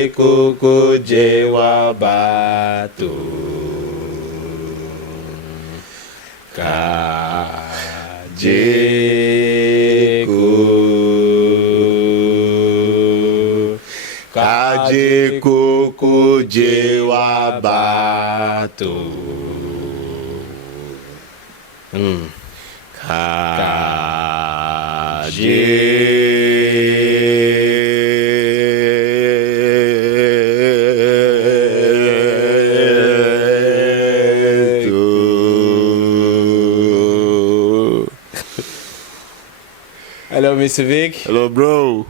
kuku jewa batu kaje kuku jewa batu Hello, Mr. Vic. Hello, bro.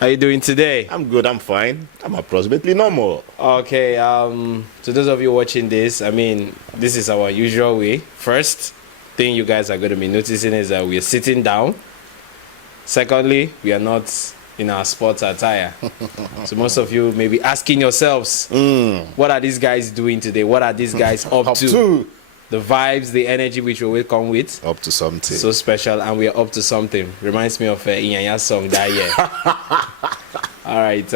How you doing today? I'm good. I'm fine. I'm approximately normal. Okay. To those of you watching this, I mean, this is our usual way. First thing you guys are going to be noticing is that we are sitting down. Secondly, we are not in our sports attire. So most of you may be asking yourselves, what are these guys doing today? What are these guys up to? The vibes, the energy which we will come with. Up to something. So special, and we are up to something. Reminds me of Inyanya's song that year. All right.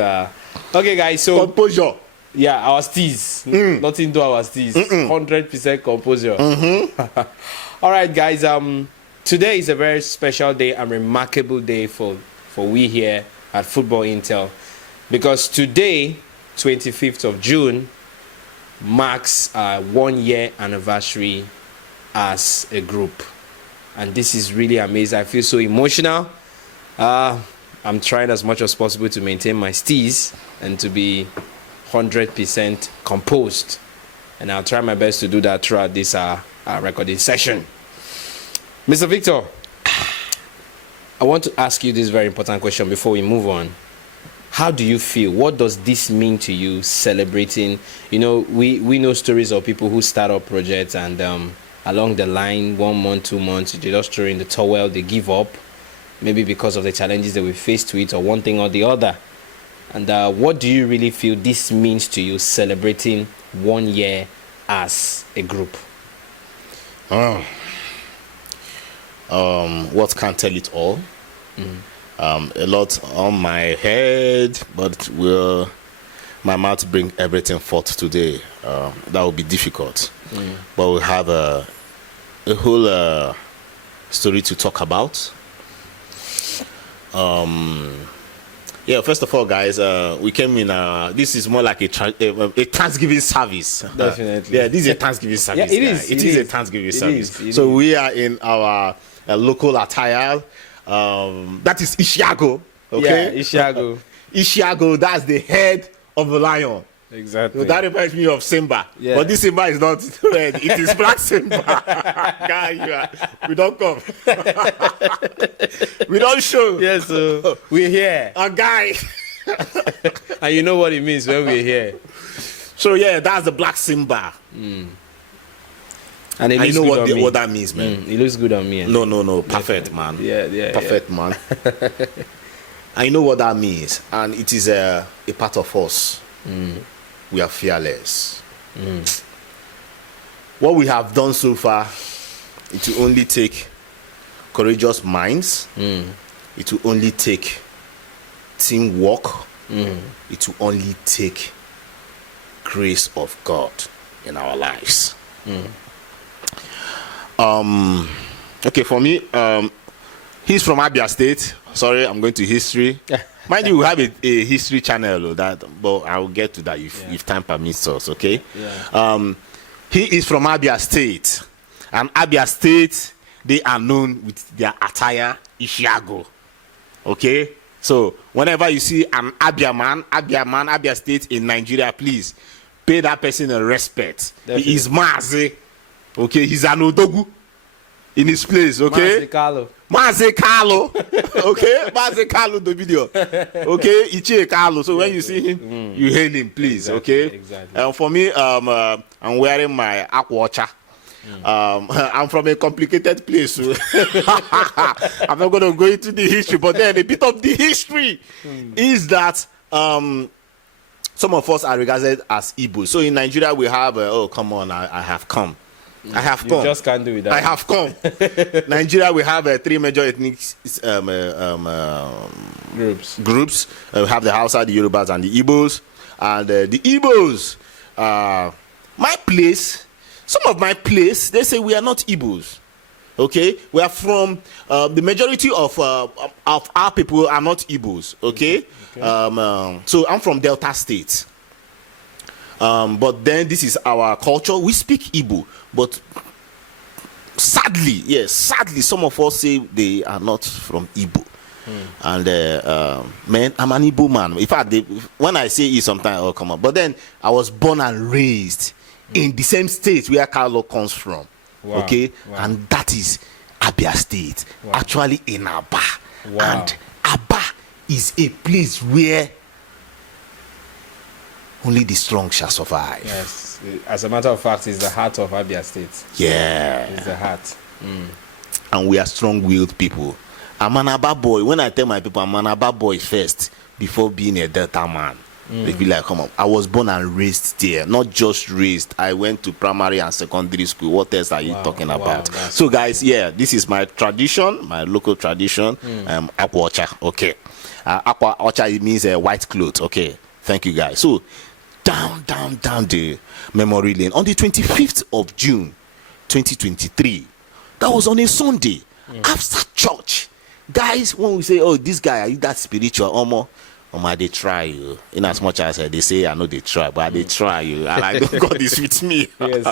Okay, guys. So composure. Yeah, our steez. Nothing to our steez. 100% composure. All right, guys. Today is a very special day and remarkable day for we here at Football Intel, because today, 25th of June, marks our 1 year anniversary as a group, and this is really amazing. I feel so emotional. I'm trying as much as possible to maintain my steez and to be 100% composed, and I'll try my best to do that throughout this recording session. Mr. Victor, I want to ask you this very important question before we move on. How do you feel? What does this mean to you, celebrating? You know, we know stories of people who start up projects and along the line, 1 month, 2 months, they just throw in the towel, they give up, maybe because of the challenges that we faced with or one thing or the other. And what do you really feel this means to you, celebrating 1 year as a group? What can't tell it all? A lot on my head, but my mouth bring everything forth today. That will be difficult, but we'll have a whole story to talk about. Yeah, first of all, guys, we came in. This is more like a Thanksgiving service. Definitely. Yeah, this is a Thanksgiving service. Yeah, it is. It is a Thanksgiving service. It so is. we are in our local attire. That is Ishiago. Okay. Yeah, Ishiago. Ishiago. That's the head of the lion. Exactly. So that reminds me of Simba. Yeah. But this Simba is not red. It is black Simba. Guy, we don't come. We don't show. Yes, we're here. A guy. And you know what it means when we're here. So yeah, that's the black Simba. And it looks you know good on me. what that means, man. It looks good on me. No. Perfect, man. Yeah. Perfect, man. I know what that means. And it is a part of us. We are fearless. What we have done so far, it will only take courageous minds. It will only take teamwork. It will only take grace of God in our lives. Okay, for me, he's from Abia State. Sorry, I'm going to history. Mind you, we have a history channel but I'll get to that if time permits us. Okay. Yeah. He is from Abia State, and Abia State, they are known with their attire Ishiago. Okay. So whenever you see an Abia State in Nigeria, please pay that person a respect. Definitely. He is Mazi. Okay, he's an Odogu in his place. Okay, Mazi Carlo. Okay, Mazi Carlo the video. Okay, Ichie Carlo. So when you see him, you hail him, please. Exactly, okay. Exactly. For me, I'm wearing my aquacha. I'm from a complicated place, so I'm not going to go into the history, but then a bit of the history is that some of us are regarded as Igbo. So in Nigeria we have oh come on, I have come. I have come. You just can't do it. I have come. Nigeria we have three major ethnic groups. We have the Hausa, the Yorubas, and the Igbos. And the Igbos, my place, some of my place, they say we are not Igbos. Okay, we are from the majority of our people are not Igbos. Okay, so I'm from Delta State. But then this is our culture. We speak Igbo, but sadly, some of us say they are not from Igbo. And man, I'm an Igbo man. In fact, when I say it, sometimes I'll come up. But then I was born and raised in the same state where Carlo comes from. Wow. Okay, wow. And that is Abia State, wow. actually in Aba. Wow. And Aba is a place where only the strong shall survive. Yes, as a matter of fact, it's the heart of Abia State. Yeah, it's the heart. And we are strong-willed people. I'm an Aba boy. When I tell my people I'm an Aba boy first, before being a Delta man, they be like, come on. I was born and raised there, not just raised. I went to primary and secondary school. What else are you talking about? So, guys, this is my tradition, my local tradition. Aqua Ocha, okay. Aqua Ocha, it means white cloth, okay. Thank you, guys. So, down the memory lane on the 25th of June, 2023. That was on a Sunday after church. Guys, when we say, oh, this guy, are you that spiritual? They try you. In as much as they say, I know they try, but they try you. And I know God is with me. Yes,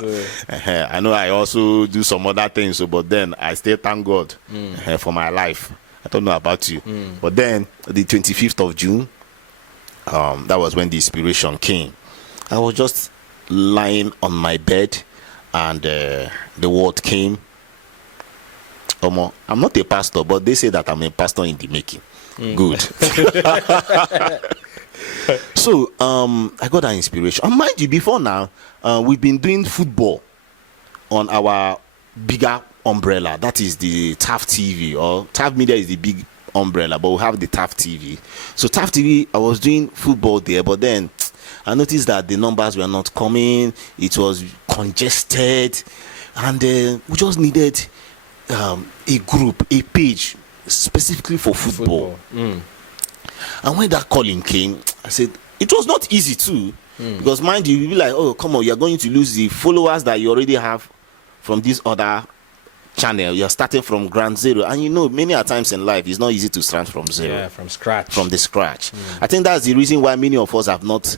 I know I also do some other things, but then I still thank God for my life. I don't know about you. But then, the 25th of June, that was when the inspiration came. I was just lying on my bed, and the word came. I'm not a pastor, but they say that I'm a pastor in the making. Good. So I got that inspiration. And mind you, before now, we've been doing football on our bigger umbrella. That is the TAF TV, or TAF Media is the big umbrella, but we have the TAF TV. So TAF TV, I was doing football there, but then I noticed that the numbers were not coming. It was congested, and we just needed a group, a page specifically for football. And when that calling came, I said it was not easy too, because mind you, you'll be like, oh, come on, you're going to lose the followers that you already have from this other channel. You're starting from ground zero, and you know, many a times in life it's not easy to start from zero, from scratch, from the scratch. I think that's the reason why many of us have not.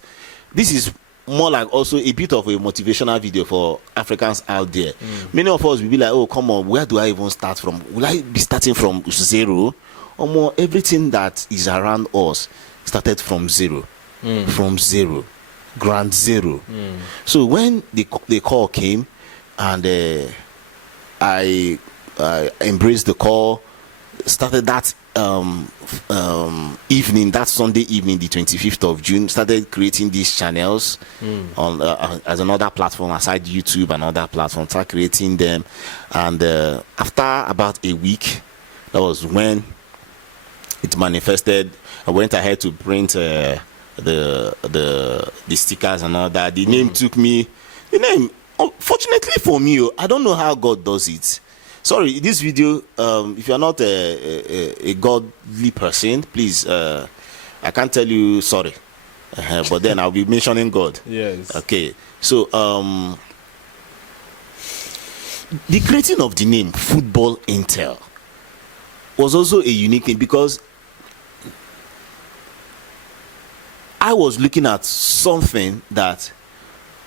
This is more like also a bit of a motivational video for Africans out there. Many of us will be like, oh, come on, where do I even start from? Will I be starting from zero? Or more, everything that is around us started from zero. From zero. Ground zero. So when the call came, and I embraced the call, started that evening, that Sunday evening, the 25th of June, started creating these channels on as another platform aside YouTube and other platforms. Started creating them, and after about a week, that was when it manifested. I went ahead to print the stickers and all that. The name took me. The name, fortunately for me, I don't know how God does it. Sorry, this video, if you're not a godly person, please, I can't tell you sorry. But then I'll be mentioning God. Yes. Okay. So, the creating of the name Football Intel was also a unique thing, because I was looking at something that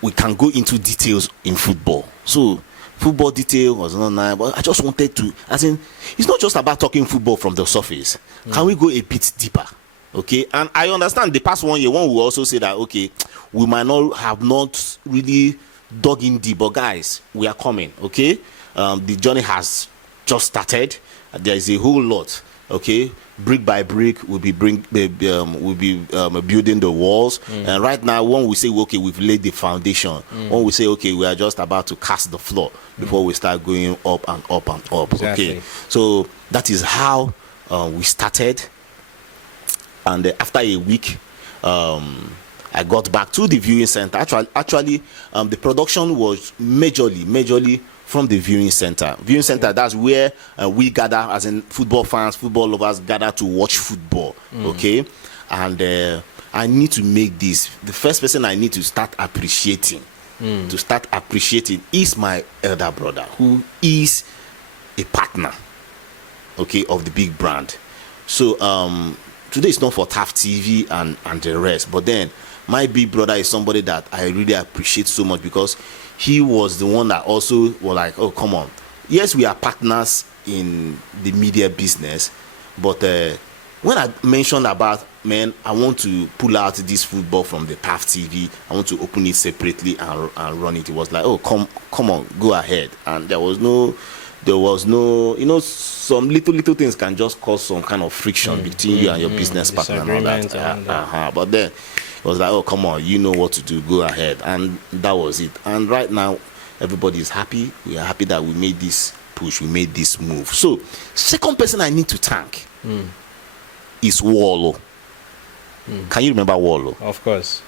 we can go into details in football. So, football detail was not nice, but I just wanted to, as in, it's not just about talking football from the surface. Can we go a bit deeper? Okay, and I understand the past 1 year, one will also say that, okay, we might not have not really dug in deep, but guys, we are coming. Okay, the journey has just started. There is a whole lot. Okay, brick by brick, we'll be building the walls. And right now, when we say, okay, we've laid the foundation, when we say, okay, we are just about to cast the floor before we start going up and up and up. Exactly. Okay, so that is how we started. And after a week, I got back to the viewing center. Actually, the production was majorly from the viewing center. Viewing center, that's where we gather, as in football fans, football lovers gather to watch football. Okay, and I need to make this. The first person I need to start appreciating, is my elder brother, who is a partner, okay, of the big brand. So today is not for TAF TV and the rest, but then my big brother is somebody that I really appreciate so much, because he was the one that also was like, oh, come on, yes, we are partners in the media business, but when I mentioned about, man, I want to pull out this football from the TAF TV, I want to open it separately and run it, it was like, oh, come on, go ahead. And there was no, some little things can just cause some kind of friction between you and your business partner and all that. But then it was like, oh, come on, you know what to do, go ahead. And that was it. And right now, everybody is happy. We are happy that we made this push, we made this move. So, second person I need to thank is Wallo. Can you remember Wallo? Of course.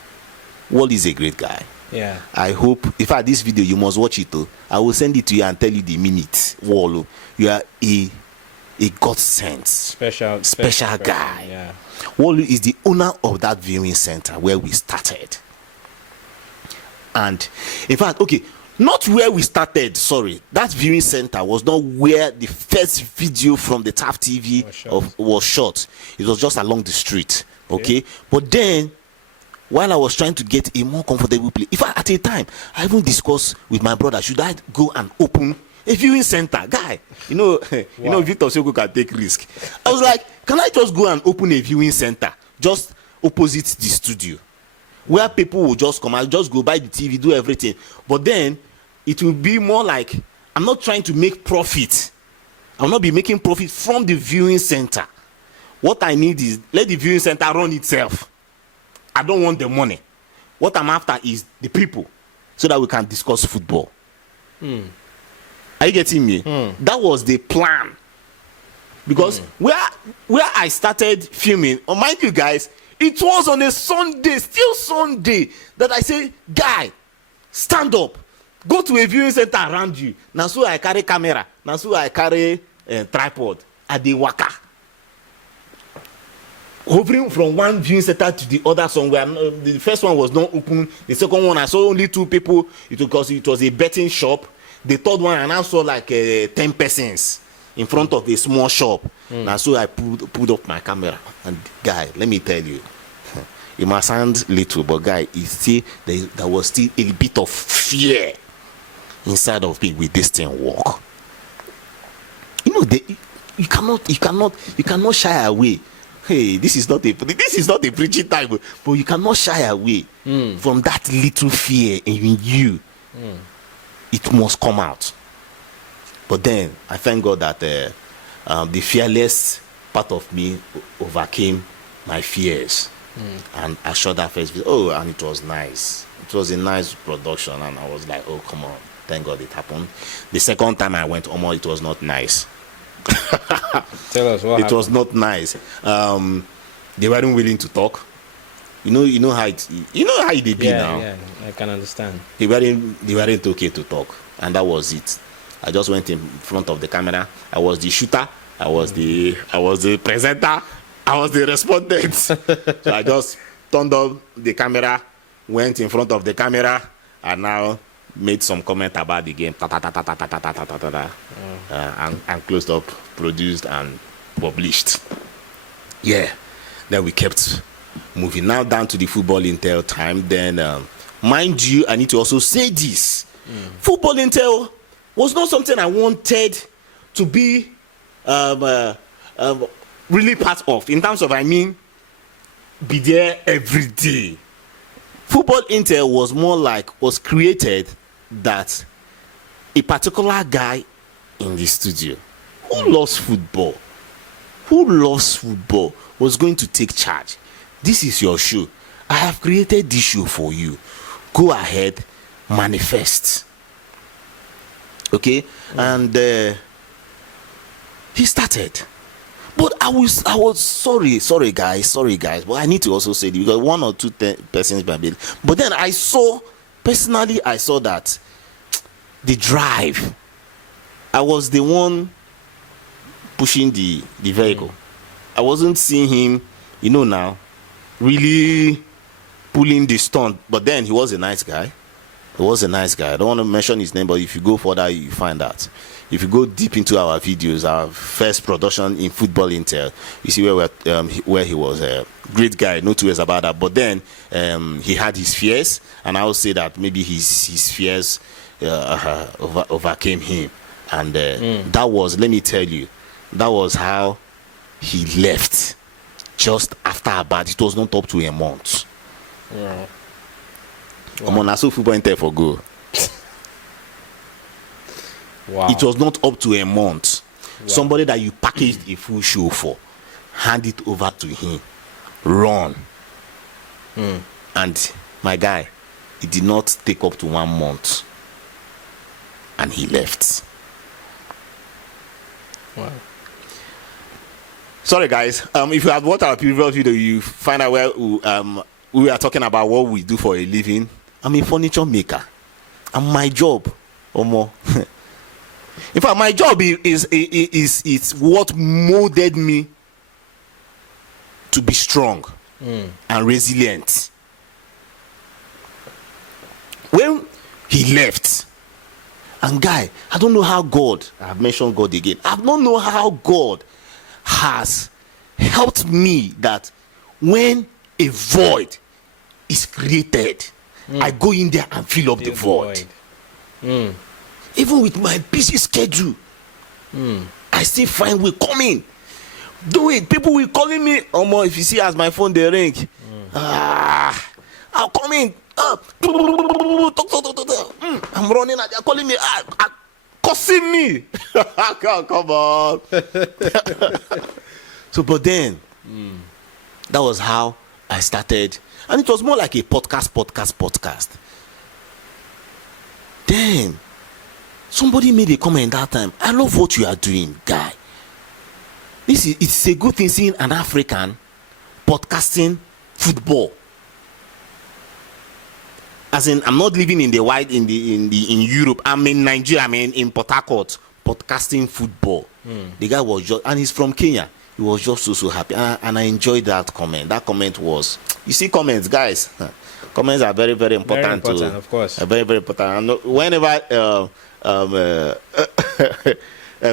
Wallo is a great guy. Yeah. I hope, in fact, this video, you must watch it too. I will send it to you and tell you the minute. Wallo, you are a God-sent special guy. Yeah. Wallo is the owner of that viewing center where we started. And in fact, okay, not where we started, sorry. That viewing center was not where the first video from the TAF TV was shot. It was just along the street, okay? But then, while I was trying to get a more comfortable place, in fact, at a time, I even discussed with my brother, should I go and open a viewing center? Guy, you know Victor Soko can take risk. I was like, can I just go and open a viewing center just opposite the studio, where people will just come, I'll just go buy the TV, do everything. But then it will be more like, I'm not trying to make profit. I'll not be making profit from the viewing center. What I need is, let the viewing center run itself. I don't want the money. What I'm after is the people, so that we can discuss football. Are you getting me? That was the plan. Because where I started filming, mind you guys, it was on a Sunday, still Sunday, that I say, guy, stand up, go to a viewing center around you. Now so I carry camera, now so I carry tripod at the waka. Hovering from one viewing center to the other somewhere. The first one was not open. The second one, I saw only 2 people. Because it was a betting shop. The third one, and I saw like 10 persons in front of a small shop. And so I pulled up my camera. And guy, let me tell you, it might sound little, but guy, there was still a bit of fear inside of me with this thing work. You know, you cannot shy away. Hey, this is not a preaching time, but you cannot shy away from that little fear in you. It must come out. But then I thank God that the fearless part of me overcame my fears, and I shot that first video. Oh, and it was nice. It was a nice production, and I was like, oh, come on, thank God it happened. The second time I went, it was not nice. Tell us what happened. It was not nice. They weren't willing to talk. You know how it be now. Yeah, I can understand. They weren't okay to talk, and that was it. I just went in front of the camera. I was the shooter. I was the presenter. I was the respondent. So I just turned on the camera, went in front of the camera, and now made some comment about the game. And closed up, produced, and published. Yeah. Then we kept moving. Now down to the football intel time. Then, mind you, I need to also say this. Football intel was not something I wanted to be really part of. In terms of, be there every day. Football intel was more like, was created that a particular guy in the studio who loves football was going to take charge. This is your show. I have created this show for you. Go ahead, manifest. Okay? And he started. But I was sorry guys, but I need to also say this, because 1 or 2 persons by bill. But then I saw that the drive I was the one pushing the vehicle. I wasn't seeing him, now, really pulling the stunt. But then he was a nice guy. He was a nice guy. I don't want to mention his name, but if you go further, you find out. If you go deep into our videos, our first production in Football Intel, you see where he was a great guy, no two ways about that. But then he had his fears, and I would say that maybe his fears overcame him. And that was, let me tell you, that was how he left just after about, it was not up to a month. Wow. I'm on Aso Football Intel for go. Wow. It was not up to a month. Wow. Somebody that you packaged a full show for, hand it over to him, run. And my guy, it did not take up to 1 month, and he left. Wow. Sorry guys, if you have watched our previous video, you find out where we are talking about what we do for a living. I'm a furniture maker, and my job, Omo. In fact, my job is what molded me to be strong and resilient. When he left, and guy, I don't know how God, I've mentioned God again, I don't know how God has helped me that when a void is created, I go in there and fill up the void. Even with my busy schedule, I still find way coming. Do it. People will calling me. If you see as my phone they ring, I'll come in. I'm running. They're calling me. Cussing me. Come on. So, but then that was how I started, and it was more like a podcast. Then somebody made a comment that time. I love what you are doing, guy. It's a good thing seeing an African podcasting football. As in, I'm not living in in Europe. I'm in Nigeria. I'm in Port Harcourt, podcasting football. The guy was just, and he's from Kenya. He was just so happy, and I enjoyed that comment. That comment was, you see, comments, guys. Comments are very, very important. Very important, of course. Very, very important. And whenever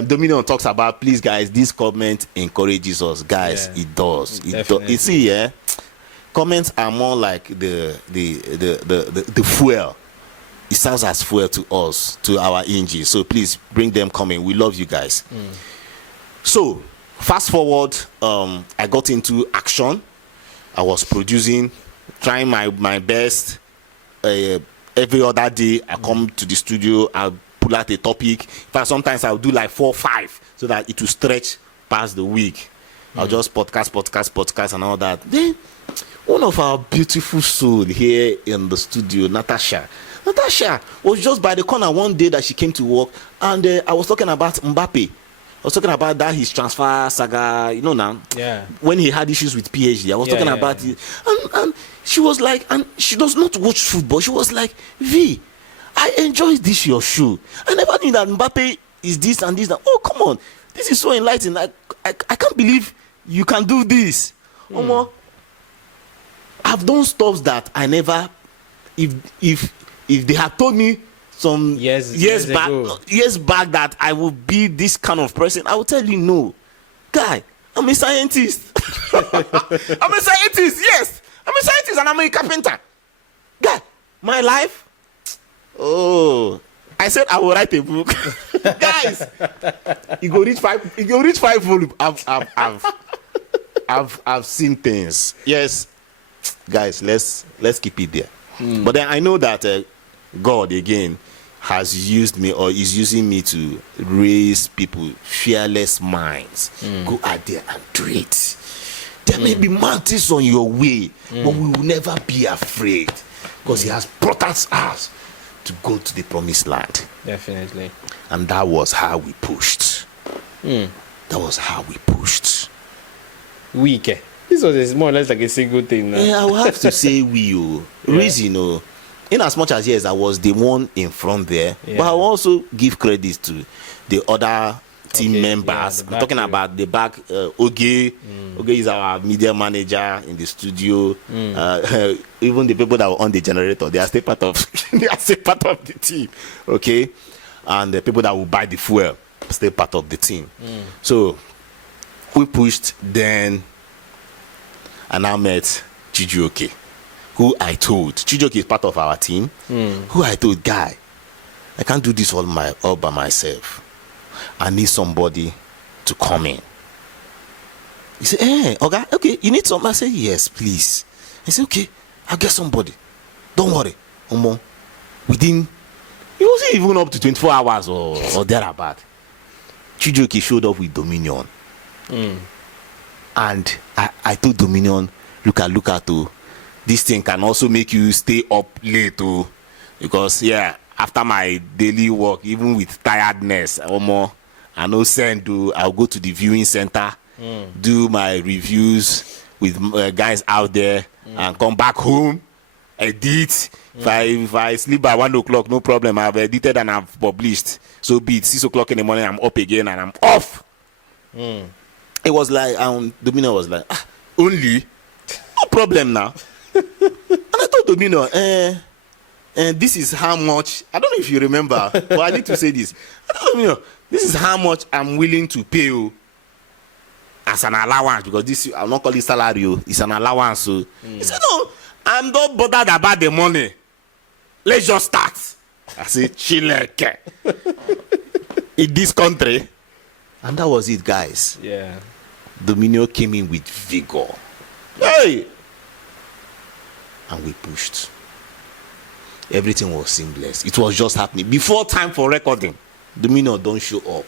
Dominion talks about, please, guys, this comment encourages us, guys. Yeah, it does. You see, yeah. Comments are more like the fuel. It serves as fuel to us, to our engine. So please bring them coming. We love you guys. So fast forward, I got into action. I was producing, trying my best. Every other day, I come to the studio. I pull out a topic. In fact, sometimes I'll do like 4 or 5 so that it will stretch past the week. I'll just podcast and all that. Then one of our beautiful soul here in the studio, Natasha was just by the corner one day that she came to work, and I was talking about Mbappe. I was talking about that his transfer saga, now. Yeah. When he had issues with PSG, I was talking about it, and she was like, and she does not watch football. She was like, V, I enjoy this your show. I never knew that Mbappe is this and this. Oh, come on, this is so enlightening. I can't believe you can do this. I've done stuff that I never, if they had told me some years back that I would be this kind of person, I would tell you no. Guy, I'm a scientist. I'm a scientist, yes. I'm a scientist and I'm a carpenter. Guy, my life, I said I will write a book. Guys, you go reach 5 volumes. I've seen things. Yes. Guys, let's keep it there. But then I know that God again has used me, or is using me, to raise people, fearless minds. Go out there and do it. There may be mountains on your way, but we will never be afraid, because He has brought us to go to the promised land. Definitely. And that was how we pushed. That was how we pushed. Weak. This was more or less like a single thing now. Yeah, I will have to say reason, in as much as yes, I was the one in front there, but I will also give credit to the other team members. the I'm talking back about the back. Oge is our media manager in the studio. Even the people that were on the generator, they are still part of they are still part of the team. Okay, and the people that will buy the fuel stay part of the team. So we pushed. Then I now met Chijioke, who I told Chijioke is part of our team. Who I told, guy, I can't do this all by myself. I need somebody to come in. He said, okay, you need some? I said, yes, please. He said, okay, I'll get somebody. Don't worry. Within, it wasn't even up to 24 hours or thereabout. Chijioke showed up with Dominion. And I told Dominion, look at this thing can also make you stay up late because after my daily work, even with tiredness, I know I'll go to the viewing center, do my reviews with guys out there, and come back home, edit. If I sleep by 1 o'clock, no problem. I've edited and I've published. So be it 6 o'clock in the morning, I'm up again and I'm off. It was like Domino was like, only no problem now. And I told Domino, and this is how much. I don't know if you remember, but I need to say this. I told Domino, this is how much I'm willing to pay you as an allowance, because this I'll not call it salary. It's an allowance. So he said, no, I'm not bothered about the money. Let's just start. I said, chileke. In this country. And that was it, guys. Yeah. Domino came in with vigor. Hey! And we pushed. Everything was seamless. It was just happening. Before time for recording, Domino don't show up.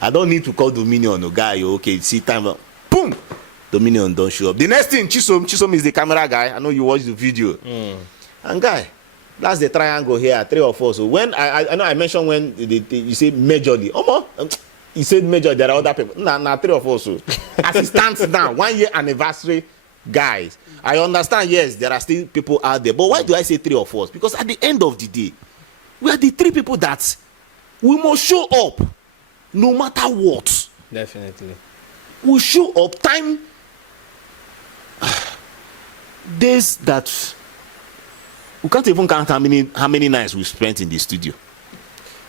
I don't need to call Dominion, no guy. Okay, see time. Boom! Dominion don't show up. The next thing, Chisom is the camera guy. I know you watched the video. And guy, that's the triangle here, 3 or 4. So when I know I mentioned when you say majorly. You said major, there are other people. Nah, 3 or 4. So as it stands now, 1 year anniversary, guys. I understand, yes, there are still people out there. But why do I say 3 or 4? Because at the end of the day, we are the 3 people that we must show up no matter what. Definitely. We show up time. Days that we can't even count how many nights we spent in the studio.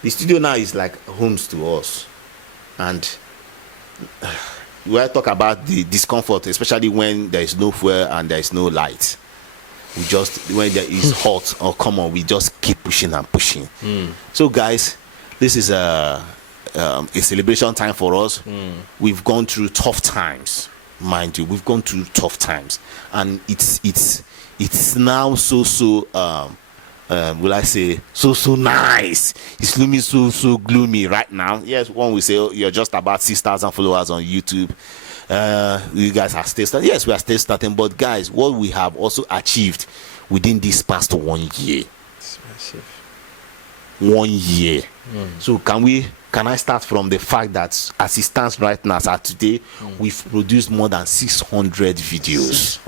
The studio now is like homes to us. And we talk about the discomfort, especially when there is no fuel and there is no light. We just, when there is hot or come on, we just keep pushing and pushing. So guys, this is a celebration time for us. We've gone through tough times, mind you. We've gone through tough times, and it's now will I say so nice. It's looking so gloomy right now. Yes, one will say, you're just about 6,000 followers on YouTube. You guys are still starting. Yes, we are still starting. But guys, what we have also achieved within this past 1 year. It's massive. 1 year. So can I start from the fact that as it stands right now, as at today, we've produced more than 600 videos.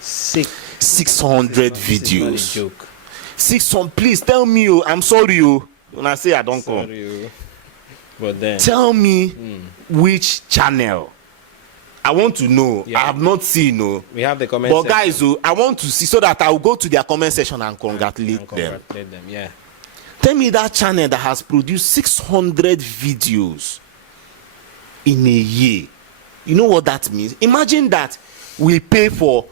600 videos. This is not a joke. 600. Please tell me, I'm sorry, when I say I don't come. But then tell me which channel. I want to know. I have not seen. We have the comment. But guys, I want to see so that I will go to their comment section and congratulate them. Yeah. Tell me that channel that has produced 600 videos in a year. You know what that means? Imagine that we pay for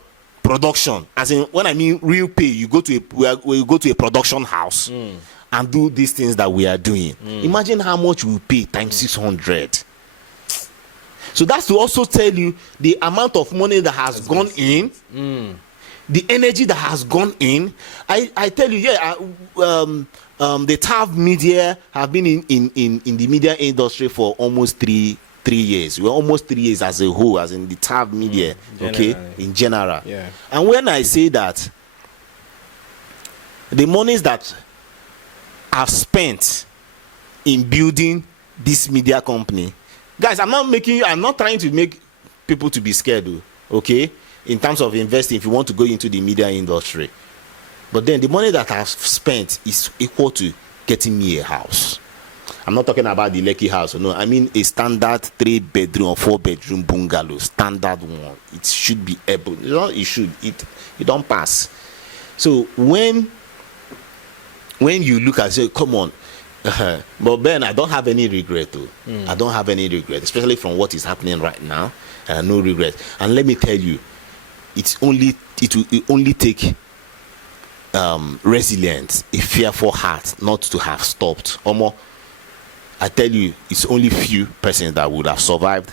production. As in, when I mean real pay, you go to a production house and do these things that we are doing. Imagine how much we pay times 600. So that's to also tell you the amount of money that has gone in, the energy that has gone in. I tell you, the TAV media have been in the media industry for almost three years. We're almost 3 years as a whole, as in the TAV media, in general. Yeah. And when I say that, the monies that I've spent in building this media company, guys, I'm not trying to make people to be scared, okay? In terms of investing, if you want to go into the media industry. But then the money that I've spent is equal to getting me a house. I'm not talking about the Lekki house. No, I mean a standard 3-bedroom or 4-bedroom bungalow, standard one. It should be able. You know, it should. It don't pass. So when you look at say, come on, but Ben, I don't have any regret though. I don't have any regret, especially from what is happening right now. No regret. And let me tell you, it will only take resilience, a fearful heart, not to have stopped. Omo, I tell you, it's only few persons that would have survived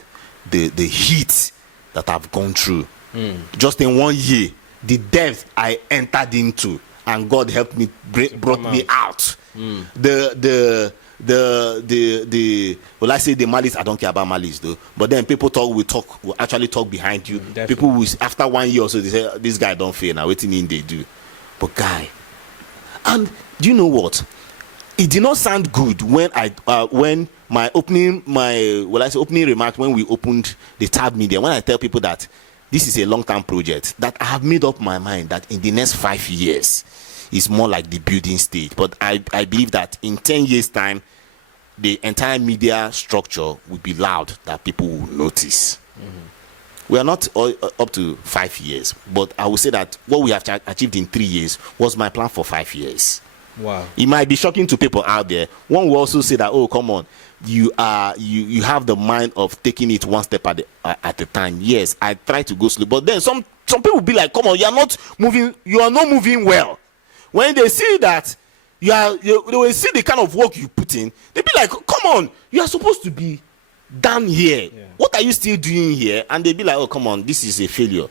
the heat that I've gone through. Just in 1 year, the depth I entered into, and God helped me, brought me out. The well, I say the malice, I don't care about malice though, but then people will actually talk behind you. People will, after 1 year or so, they say, this guy don't fail now, waiting in they do. But guy, and do you know what? It did not sound good when my opening remarks, when we opened the Tab Media, when I tell people that this is a long-term project, that I have made up my mind that in the next 5 years is more like the building stage. But I believe that in 10 years' time, the entire media structure will be loud, that people will notice. We are not up to 5 years, but I will say that what we have achieved in 3 years was my plan for 5 years. Wow. It might be shocking to people out there. One will also say that, oh, come on, you have the mind of taking it one step at a time. Yes, I try to go slow, but then some people will be like, come on, you are not moving well. When they see that they will see the kind of work you put in, they'll be like, come on, you are supposed to be down here. Yeah. What are you still doing here? And they'll be like, oh, come on, this is a failure.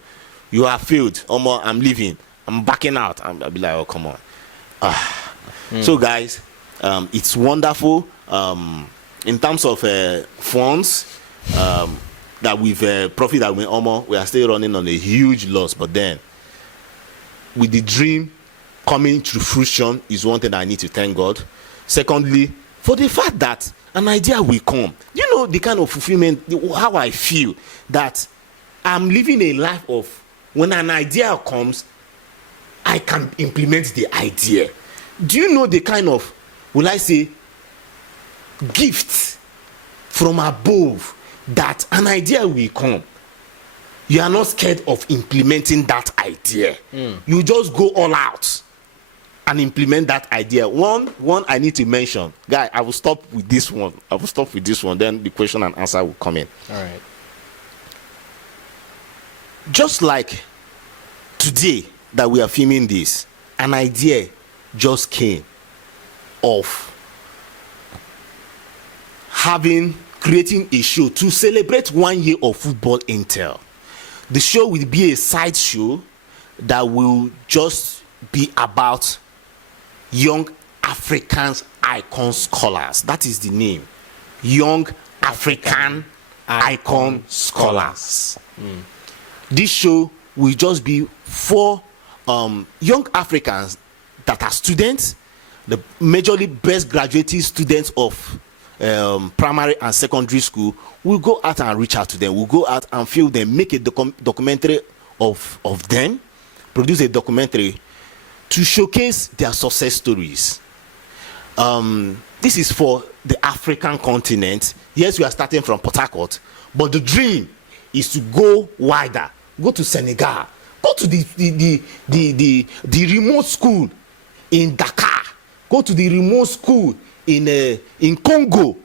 You have failed. I'm leaving. I'm backing out. I'll be like, oh, come on. So guys, it's wonderful. In terms of funds that we've profit that we are still running on a huge loss, but then with the dream coming to fruition is one thing I need to thank God. Secondly, for the fact that an idea will come. You know the kind of fulfillment, how I feel that I'm living a life of when an idea comes, I can implement the idea. Do you know the kind of, will I say, gift from above that an idea will come? You are not scared of implementing that idea. You just go all out and implement that idea. One I need to mention, guy. I will stop with this one. Then the question and answer will come in. All right. Just like today that we are filming this, an idea just came of creating a show to celebrate 1 year of Football Intel. The show will be a side show that will just be about young Africans icon scholars. That is the name. Young African icon scholars. This show will just be for young Africans that are students, the majorly best graduating students of primary and secondary school. We'll go out and reach out to them. We'll go out and film them, make a documentary of them, produce a documentary to showcase their success stories. This is for the African continent. Yes, we are starting from Port Harcourt, but the dream is to go wider. Go to Senegal. Go to the remote school in Dakar. Go to the remote school in Congo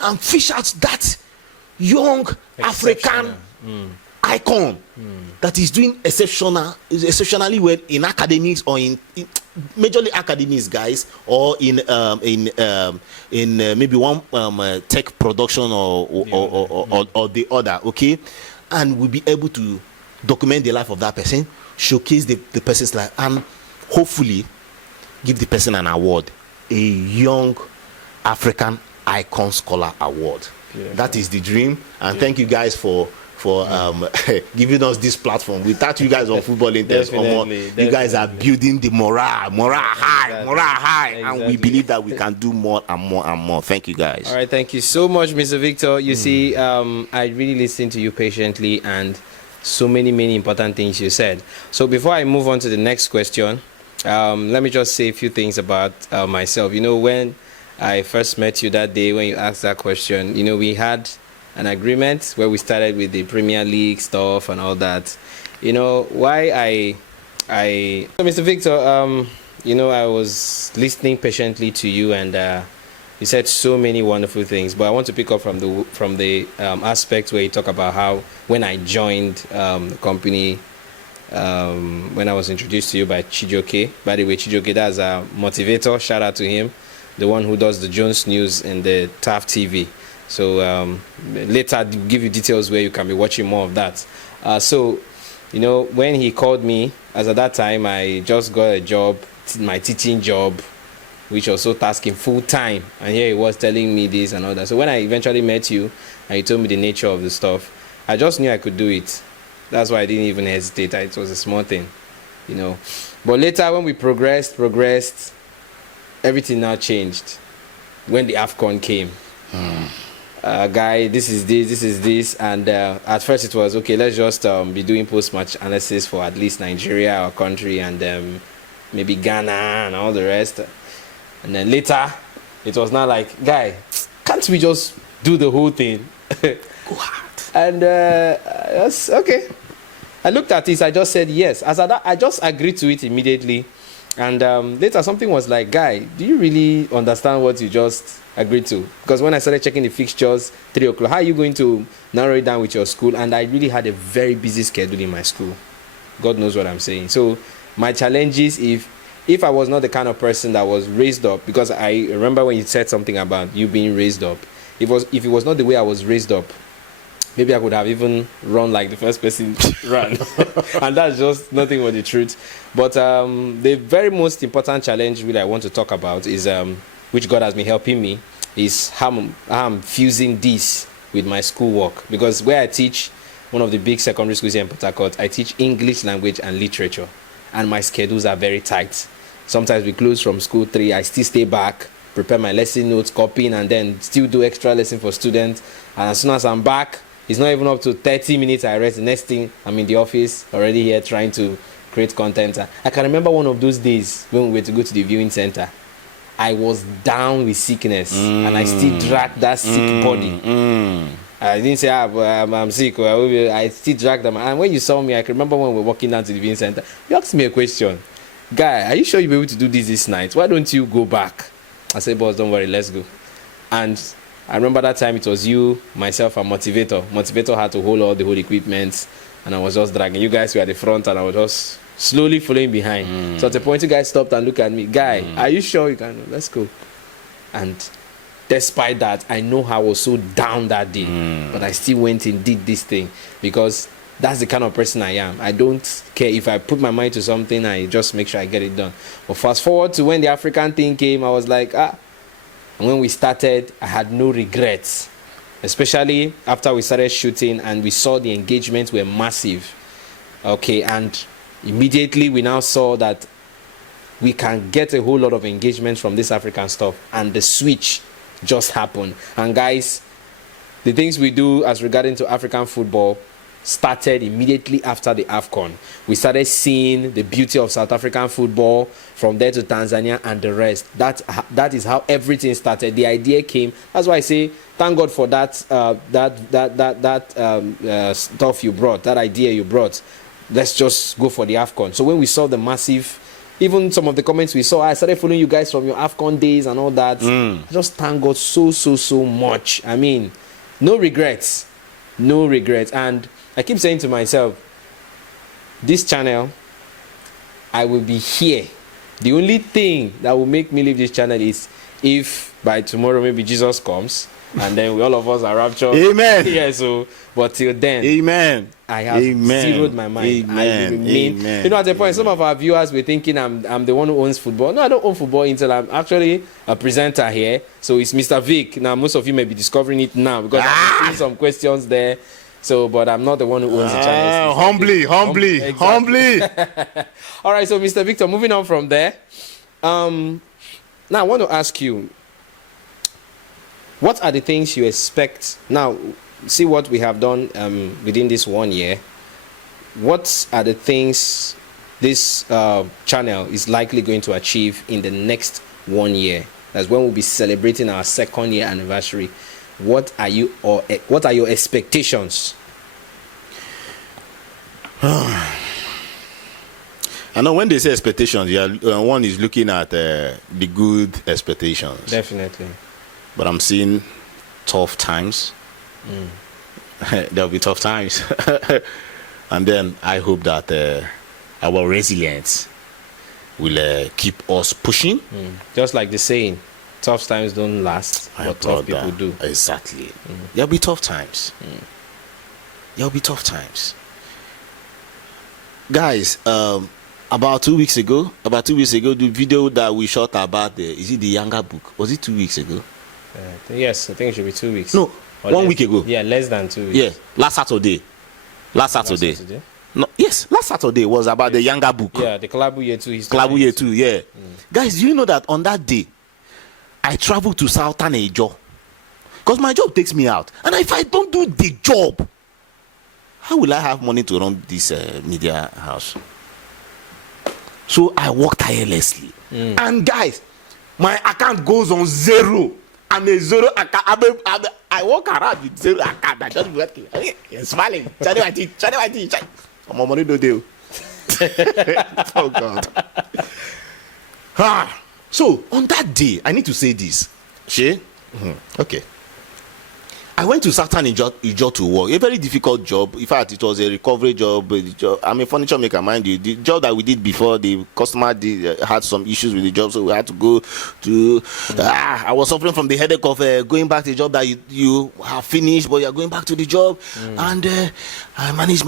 and fish out that young African icon that is doing exceptionally well in academics or in majorly academics, guys, or in maybe one tech production or the other, okay, and we'll be able to document the life of that person, showcase the person's life, and hopefully give the person an award, a young African icon scholar award. Beautiful. That is the dream, and thank you guys for giving us this platform. Without you guys on Football Intel, you guys are building the morale high, and we believe that we can do more and more and more. Thank you guys. All right, thank you so much, Mr. Victor. You see, I really listened to you patiently, and so many important things you said. So before I move on to the next question, let me just say a few things about myself. You know, when I first met you that day when you asked that question, you know, we had an agreement where we started with the Premier League stuff and all that. You know, why so Mr. Victor, you know, I was listening patiently to you, and you said so many wonderful things, but I want to pick up from the aspect where you talk about how when I joined the company, when I was introduced to you by Chijoke. By the way, Chijoke, that's a motivator. Shout out to him, the one who does the Jones News and the TAF TV. So later I'll give you details where you can be watching more of that. So, you know, when he called me, as at that time I just got a job, my teaching job, which was so tasking full time, and here he was telling me this and all that. So when I eventually met you and you told me the nature of the stuff, I just knew I could do it. That's why I didn't even hesitate. It was a small thing, you know. But later when we progressed, everything now changed. When the AFCON came, guy, this is this, and at first it was okay. Let's just be doing post-match analysis for at least Nigeria, our country, and maybe Ghana and all the rest. And then later, it was not like, guy, can't we just do the whole thing? Go hard. And that's okay. I looked at this, I just said yes. As I just agreed to it immediately. And later something was like, guy, do you really understand what you just agreed to? Because when I started checking the fixtures, 3 o'clock, how are you going to narrow it down with your school? And I really had a very busy schedule in my school. God knows what I'm saying. So my challenge is, if I was not the kind of person that was raised up, because I remember when you said something about you being raised up, if it was not the way I was raised up, maybe I could have even run like the first person ran. And that's just nothing but the truth. But the very most important challenge really I want to talk about is, which God has been helping me, is how I'm fusing this with my schoolwork. Because where I teach, one of the big secondary schools here in Port Harcourt, I teach English language and literature. And my schedules are very tight. Sometimes we close from school 3, I still stay back, prepare my lesson notes, copying, and then still do extra lesson for students. And as soon as I'm back, it's not even up to 30 minutes I rest. The next thing, I'm in the office, already here trying to create content. I can remember one of those days when we were to go to the viewing center. I was down with sickness, and I still dragged that sick body. I didn't say, I'm sick. I still dragged them. And when you saw me, I can remember when we were walking down to the viewing center, you asked me a question. Guy, are you sure you'll be able to do this night? Why don't you go back? I said, boss, don't worry, let's go. And I remember that time it was you, myself, and Motivator. Motivator had to hold all the whole equipment, and I was just dragging. You guys were at the front, and I was just slowly following behind. So at the point, you guys stopped and looked at me. Guy, are you sure you can? Let's go. And despite that, I know I was so down that day, but I still went and did this thing, because that's the kind of person I am. I don't care if I put my mind to something, I just make sure I get it done. But fast forward to when the African thing came, I was like, and when we started, I had no regrets, especially after we started shooting and we saw the engagements were massive. Okay, and immediately we now saw that we can get a whole lot of engagement from this African stuff, and the switch just happened. And guys, the things we do as regarding to African football started immediately after the AFCON. We started seeing the beauty of South African football, from there to Tanzania and the rest. That is how everything started. The idea came. That's why I say thank God for that stuff you brought, that idea you brought. Let's just go for the AFCON. So when we saw the massive, even some of the comments we saw, I started following you guys from your AFCON days and all that. I just thank God so much. I mean, no regrets. And I keep saying to myself, this channel, I will be here. The only thing that will make me leave this channel is if by tomorrow maybe Jesus comes and then all of us are raptured. Amen. Yeah, so, but till then, Amen. I have zeroed my mind. I remain. You know, at the point, some of our viewers were thinking I'm the one who owns football. No, I don't own football until I'm actually a presenter here. So it's Mr. Vic. Now, most of you may be discovering it now because I've seen some questions there. So, but I'm not the one who owns the channel. Humbly. All right, so Mr. Victor, moving on from there. Now, I want to ask you, what are the things you expect? Now, see what we have done within this 1 year. What are the things this channel is likely going to achieve in the next 1 year? That's when we'll be celebrating our 2nd year anniversary. What are your expectations? I know when they say expectations, one is looking at the good expectations. Definitely. But I'm seeing tough times. There'll be tough times. And then I hope that our resilience will keep us pushing. Just like the saying, tough times don't last, but tough people do. Exactly. There'll be tough times. There'll be tough times. Guys, about 2 weeks ago, the video that we shot about is it the younger book? Was it 2 weeks ago? Yes, I think it should be 2 weeks. No, or 1 week ago. Yeah, less than 2 weeks. Yeah, last Saturday. No, yes, last Saturday was about the younger book. Yeah, the Kalabu Year 2. Kalabu Year 2, yeah. Guys, do you know that on that day, I traveled to Southern Ajo? Because my job takes me out. And if I don't do the job, how will I have money to run this media house? So I work tirelessly. And guys, my account goes on zero. I'm a zero account. I walk around with zero account. I just be working. You're smiling. Charlie my teeth. My money no deal. Oh God. So on that day, I need to say this. Okay. I went to Southern Ijo to work. A very difficult job. In fact, it was a recovery job. I'm a furniture maker, mind you. The job that we did before, the customer had some issues with the job, so we had to go to. I was suffering from the headache of going back to the job that you have finished, but you're going back to the job. And I managed.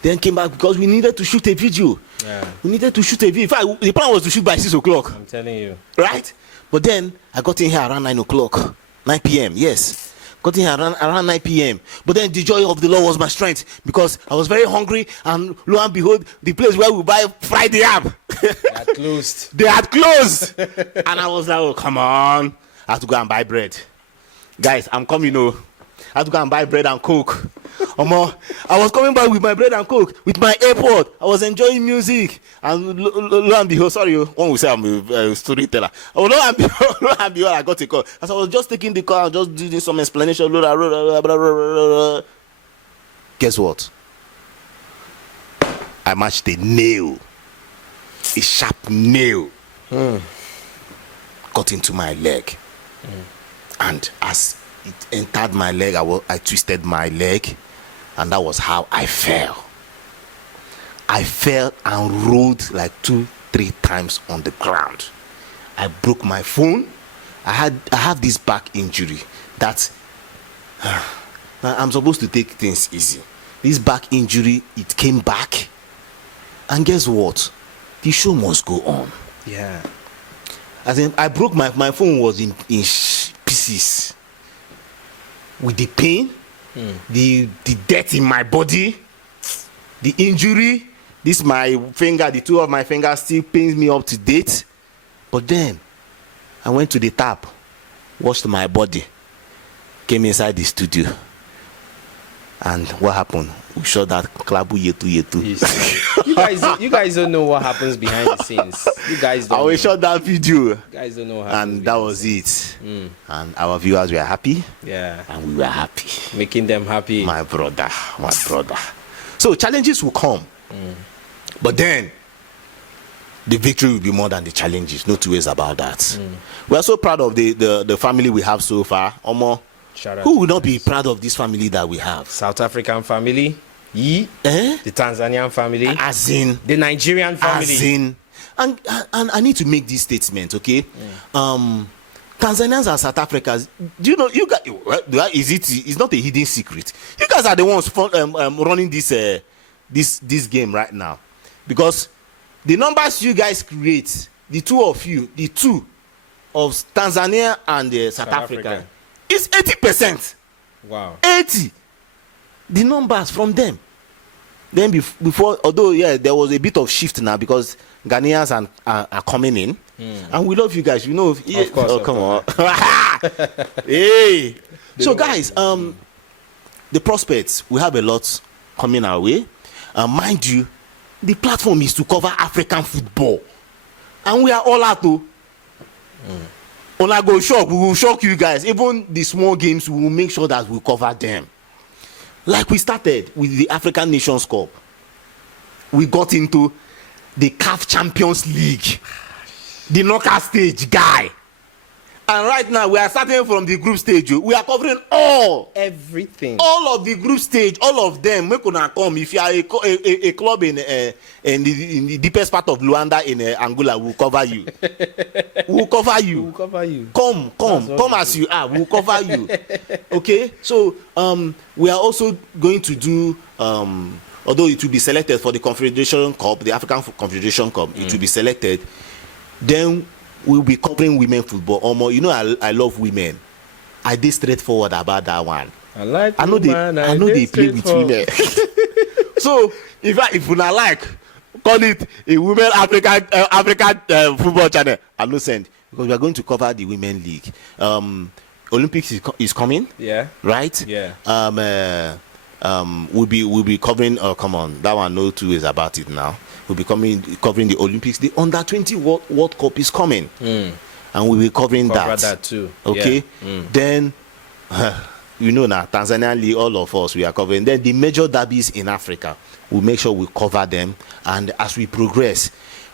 Then came back because we needed to shoot a video. Yeah. We needed to shoot a video. In fact, the plan was to shoot by 6 o'clock. I'm telling you. Right? But then I got in here around 9 o'clock. 9 p.m. Yes, got in here around 9 p.m. But then the joy of the Lord was my strength because I was very hungry, and lo and behold, the place where we buy fried yam, they had closed. And I was like, oh, come on, I have to go and buy bread. Guys, I'm coming. I have to go and buy bread and coke. I was coming back with my bread and coke, with my AirPod. I was enjoying music, and lo and behold, sorry, one will say I'm a storyteller. Lo and behold, I got a call. As I was just taking the call and just doing some explanation. Guess what? I matched a nail, a sharp nail, got into my leg, and as it entered my leg, I twisted my leg, and that was how I fell. I fell and rolled like 2-3 times on the ground. I broke my phone. I have this back injury that I'm supposed to take things easy. This back injury, it came back, and guess what? The show must go on. Yeah. As in, I broke my phone was in pieces. With the pain, the dirt in my body, the injury, my finger, the two of my fingers still pains me up to date. But then I went to the tap, washed my body, came inside the studio, and what happened? We shot that Klabu Yetu. You guys don't know what happens behind the scenes. You guys don't. We shot that video. You guys don't know what happens. And that was it. And our viewers were happy. Yeah. And we were happy. Making them happy. My brother. So challenges will come. But then the victory will be more than the challenges. No two ways about that. We are so proud of the family we have so far. Omo, who will not be proud of this family that we have? South African family, the Tanzanian family, as in the Nigerian family, as in, and I need to make this statement, okay? Tanzanians and South Africans, do you know, you guys, it's not a hidden secret. You guys are the ones running this game right now, because the numbers you guys create, the two of Tanzania and South Africa, is 80%. Wow. 80. The numbers from them. Then before, although there was a bit of shift now because Ghanaians are coming in, and we love you guys. You know, of course. Oh, come on. Hey. So guys, the prospects, we have a lot coming our way. Mind you, the platform is to cover African football, and we are all out. Una go shock, we will shock you guys. Even the small games, we will make sure that we cover them. Like we started with the African Nations Cup. We got into the CAF Champions League, the knockout stage, guy. And right now, we are starting from the group stage. We are covering everything. All of the group stage, all of them. Make una come. If you are a club in the deepest part of Luanda in Angola, we'll cover you. We'll cover you. We'll cover you. Come as you are. We'll cover you. Okay. So we are also going to do although it will be selected for the Confederation Cup, the African Confederation Cup, it will be selected. Then we'll be covering women football. You know, I love women. I did straightforward about that one. I know they play with women. So if you not like, call it a women African football channel. I no send, because we are going to cover the women league. Olympics is coming. Yeah. Right. Yeah. We'll be covering. Come on, that one no two ways about it now. We'll be covering the Olympics. The Under-20 World Cup is coming, and we'll be covering that too. Okay. Yeah. Then you know now, Tanzania League, all of us, we are covering. Then the major derbies in Africa, we'll make sure we cover them. And as we progress,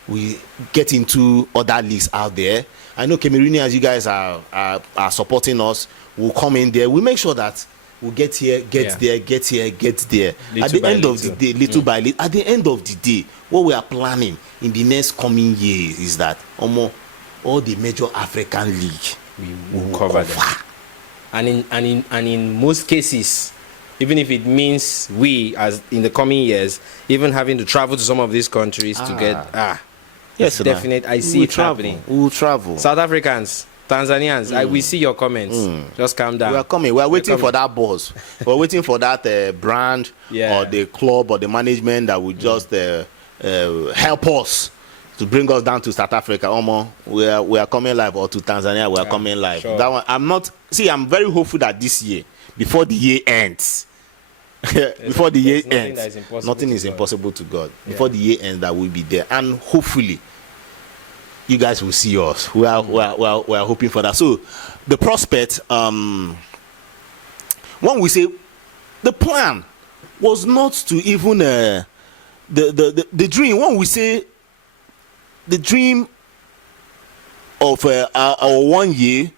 we get into other leagues out there. I know Cameroonians, you guys are supporting us. We'll come in there. We'll make sure that we'll get here, get there. Little at the end little. of the day, little by little. At the end of the day, what we are planning in the next coming years is that all the major African league we will cover them. And in most cases, even if it means we, as in the coming years, even having to travel to some of these countries to get yes, definite. I see it happening. We will travel. South Africans, Tanzanians, we see your comments. Just calm down. We are coming. We are waiting for that boss. We're waiting for that brand or the club or the management that will just help us to bring us down to South Africa. We are coming live, or to Tanzania. We are coming live. Sure. That one, I'm very hopeful that this year, before the year ends, nothing is impossible to God. Yeah. Before the year ends, that we'll be there, and hopefully you guys will see us. We are hoping for that. So the prospect, when we say the plan was not to even the dream, when we say the dream of our 1 year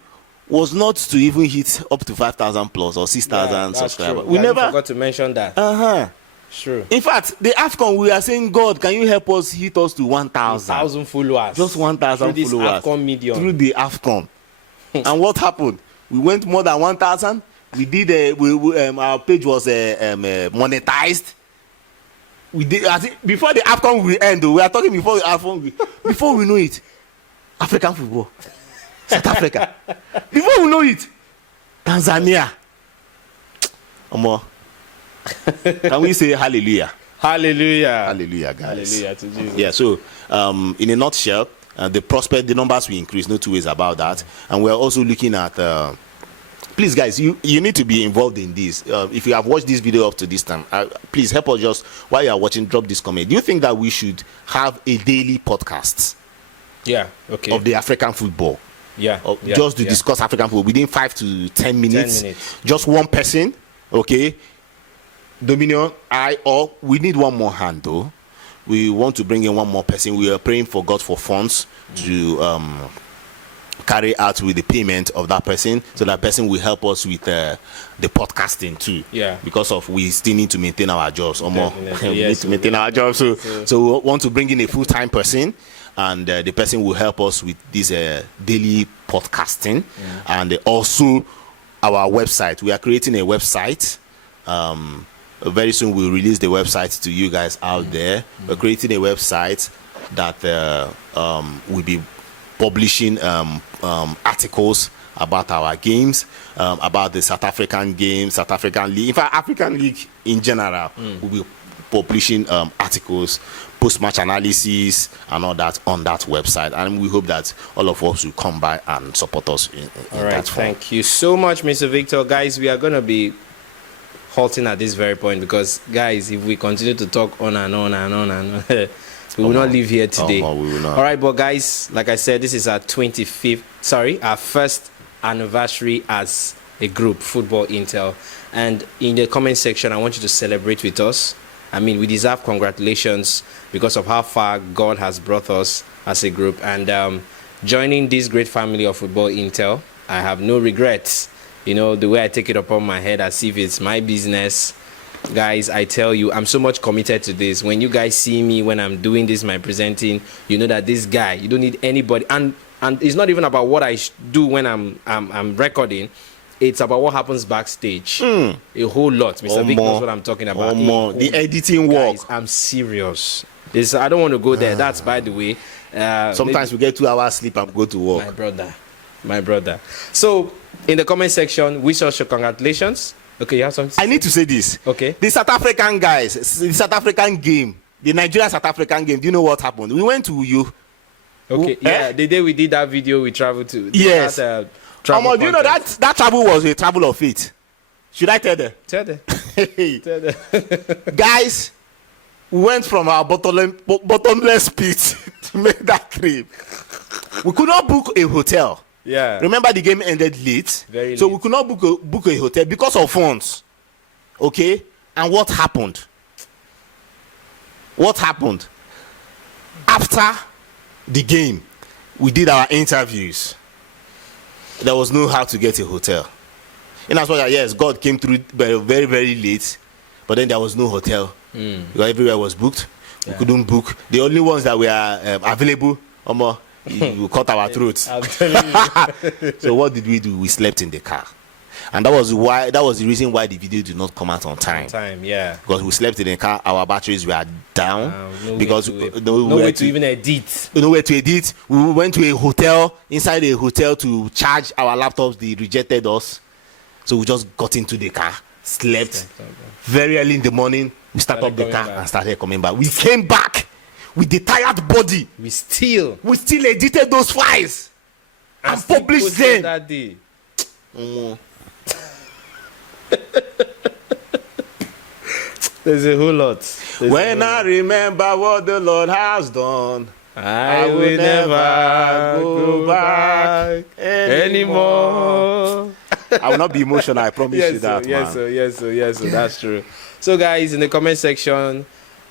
was not to even hit up to 5,000 plus or 6,000 subscribers. We never forgot to mention that. True. In fact, the AFCON, we are saying, God, can you help us hit us to 1,000? 1,000 followers. Just 1,000 followers. AFCON medium. Through the AFCON. And what happened? We went more than 1,000. We did. Our page was monetized. We did. I think before the AFCON will end, we are talking before the AFCON. Before we know it, African football, South Africa. Before we know it, Tanzania. Can we say hallelujah? Hallelujah. Hallelujah, guys. Hallelujah to Jesus. Yeah, so in a nutshell, the prospect, the numbers will increase, no two ways about that. And we're also looking at, please guys, you need to be involved in this. If you have watched this video up to this time, please help us just, while you are watching, drop this comment. Do you think that we should have a daily podcast? Yeah, okay. Of the African football? Yeah. Just to discuss African football within 5 to 10 minutes. 10 minutes. Just one person, okay? Dominion, or we need one more hand though. We want to bring in one more person. We are praying for God for funds to carry out with the payment of that person, so that person will help us with the podcasting too. Yeah. Because we still need to maintain our jobs. We Yes, need to maintain our jobs. So we want to bring in a full-time person, and the person will help us with this daily podcasting, and also our website. We are creating a website. Very soon we'll release the website to you guys out there. We're creating a website that will be publishing articles about our games, about the South African games, South African League. In fact, African League in general, will be publishing articles, post-match analysis, and all that on that website. And we hope that all of us will come by and support us in all right, that form. Thank you so much, Mr. Victor. Guys, we are going to be halting at this very point, because guys, if we continue to talk on and on and on and on, We will not leave here today. We will not. All right, but guys, like I said, this is our our first anniversary as a group, Football Intel. And in the comment section, I want you to celebrate with us. I mean, we deserve congratulations because of how far God has brought us as a group. And joining this great family of Football Intel, I have no regrets. You know, the way I take it upon my head as if it's my business. Guys, I tell you, I'm so much committed to this. When you guys see me when I'm doing this, my presenting, you know that this guy, you don't need anybody. And it's not even about what I do when I'm recording. It's about what happens backstage. A whole lot. Mr. Vic knows what I'm talking about. The editing work. Guys, I'm serious. I don't want to go there. That's by the way. Sometimes we get 2 hours sleep and go to work. My brother. So in the comment section, wish us your congratulations. Okay, you have something? I need to say this. Okay. The South African guys, the South African game, the Nigeria South African game. Do you know what happened? We went to you. Okay. Yeah, the day we did that video, we traveled to. Yes. Do you know that travel was a travel of faith? Should I tell them? Tell them. Tell them. Guys, we went from our bottomless pit to make that trip. We could not book a hotel. Yeah. Remember the game ended late. Very so late. we could not book a hotel because of funds. Okay? And what happened? What happened? After the game, we did our interviews. There was no how to get a hotel. And that's why, yes, God came through very, very, very late. But then there was no hotel. Because everywhere was booked. We couldn't book. The only ones that were available, we cut our throats. I'm telling you. So what did we do? We slept in the car. And that was the reason why the video did not come out on time. Yeah. Because we slept in the car, our batteries were down. No way to even edit. Nowhere to edit. We went to a hotel, inside a hotel to charge our laptops. They rejected us. So we just got into the car, slept. Very early in the morning, we started up the car and started coming back. We came back with the tired body. We still edited those files and published them. That day. There's a whole lot. I remember what the Lord has done, I will never go back anymore. I will not be emotional, I promise you that. Yes, sir. That's true. So, guys, in the comment section,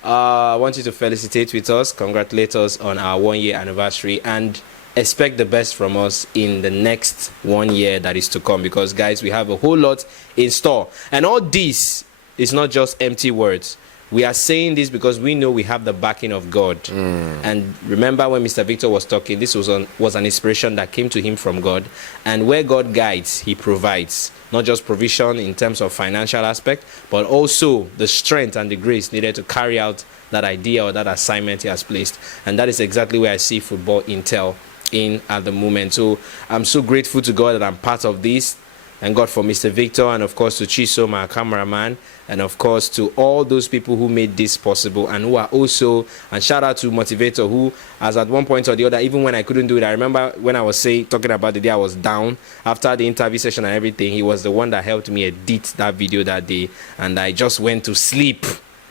I want you to felicitate with us, congratulate us on our 1-year anniversary, and expect the best from us in the next 1 year that is to come. Because, guys, we have a whole lot in store. And all this is not just empty words. We are saying this because we know we have the backing of God. And remember when Mr. Victor was talking, this was an inspiration that came to him from God. And where God guides, he provides. Not just provision in terms of financial aspect, but also the strength and the grace needed to carry out that idea or that assignment he has placed. And that is exactly where I see Football Intel in at the moment. So I'm so grateful to God that I'm part of this. And God for Mr. Victor, and of course to Chiso, my cameraman, and of course to all those people who made this possible and who are also, and shout out to Motivator, who, as at one point or the other, even when I couldn't do it, I remember when I was talking about the day I was down, after the interview session and everything, he was the one that helped me edit that video that day, and I just went to sleep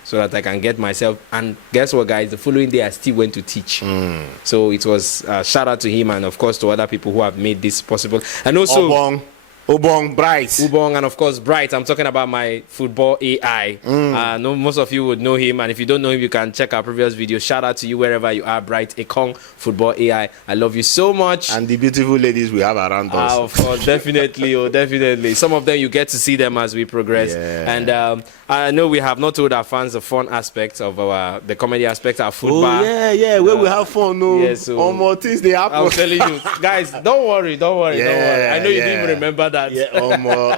so that I can get myself, and guess what, guys, the following day I still went to teach. So it was shout out to him, and of course to other people who have made this possible, and also Ubong, Bright. Ubong, and of course Bright. I'm talking about my football AI. No, most of you would know him, and if you don't know him, you can check our previous video. Shout out to you wherever you are, Bright Ekong, football AI. I love you so much. And the beautiful ladies we have around us. Of course, definitely, definitely. Some of them you get to see them as we progress. Yeah. And I know we have not told our fans the fun aspects of the comedy aspect, our football. Yeah, where we have fun. Yes, so all more things they happen. I'm telling you, guys, don't worry. I know you didn't even remember that. Yeah, more.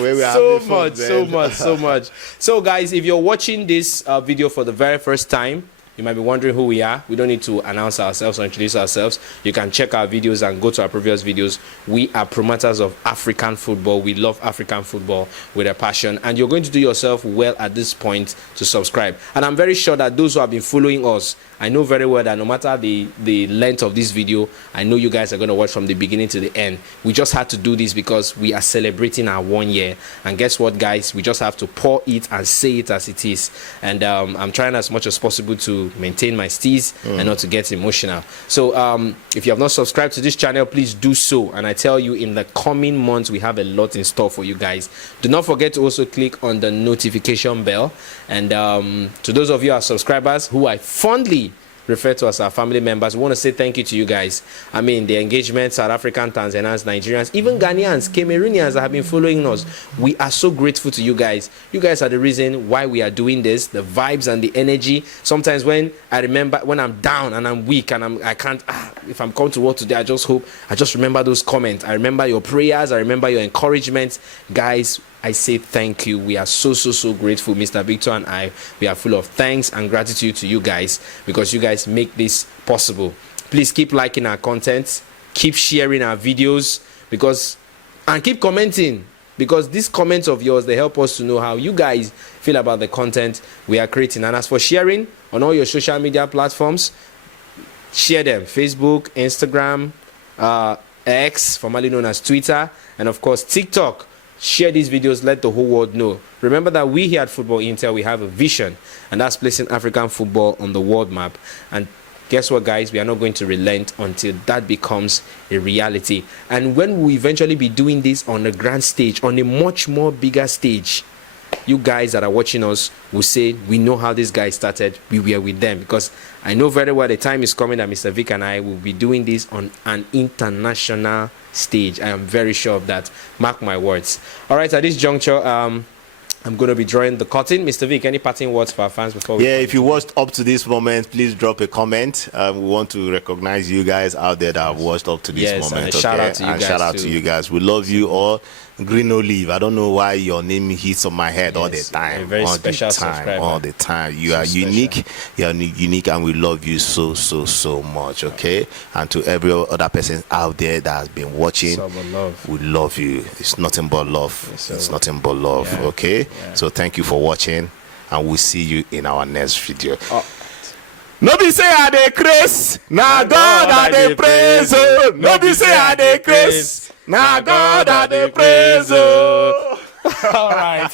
Where we so much. So, guys, if you're watching this video for the very first time, you might be wondering who we are. We don't need to announce ourselves or introduce ourselves. You can check our videos and go to our previous videos. We are promoters of African football. We love African football with a passion. And you're going to do yourself well at this point to subscribe. And I'm very sure that those who have been following us, I know very well that no matter the length of this video, I know you guys are going to watch from the beginning to the end. We just had to do this because we are celebrating our 1 year. And guess what, guys? We just have to pour it and say it as it is. And I'm trying as much as possible to to maintain my steez and not to get emotional. So if you have not subscribed to this channel, please do so. And I tell you, in the coming months, we have a lot in store for you guys. Do not forget to also click on the notification bell. And to those of you our subscribers who I fondly refer to as our family members, we want to say thank you to you guys. I mean, the engagement, South African, Tanzanians, Nigerians, even Ghanaians, Cameroonians that have been following us, we are so grateful to you guys. You guys are the reason why we are doing this, the vibes and the energy. Sometimes when I remember, when I'm down and I'm weak and I can't, if I'm coming to work today, I just remember those comments. I remember your prayers. I remember your encouragement. Guys, I say thank you. We are so grateful. Mr. Victor and I, we are full of thanks and gratitude to you guys, because you guys make this possible. Please keep liking our content, keep sharing our videos, and keep commenting, because these comments of yours, they help us to know how you guys feel about the content we are creating. And as for sharing on all your social media platforms, share them: Facebook, Instagram, X, formerly known as Twitter, and of course TikTok. Share these videos, let the whole world know. Remember that we here at Football Intel, we have a vision, and that's placing African football on the world map. And guess what, guys? We are not going to relent until that becomes a reality. And when we eventually be doing this on a grand stage, on a much more bigger stage, you guys that are watching us will say, we know how this guy started, we were with them. Because I know very well the time is coming that Mr. Vic and I will be doing this on an international stage. I am very sure of that. Mark my words. All right, at this juncture, I'm going to be drawing the curtain. Mr. Vic, any parting words for our fans before we... Yeah, if you watched up to this moment, please drop a comment. We want to recognize you guys out there that have watched up to this moment. And shout out to you guys. Shout out to you guys. We love you all. Green Olive, I don't know why your name hits on my head all the time. A very special subscriber. All the time. You are unique. You are unique, and we love you so much. Okay, and to every other person out there that has been watching, we love you. It's nothing but love. It's nothing but love. Yeah. Okay. Yeah. So thank you for watching, and we'll see you in our next video. No be say I dey craze, na God I dey praise. No be say I dey craze, na God I dey praise. All right.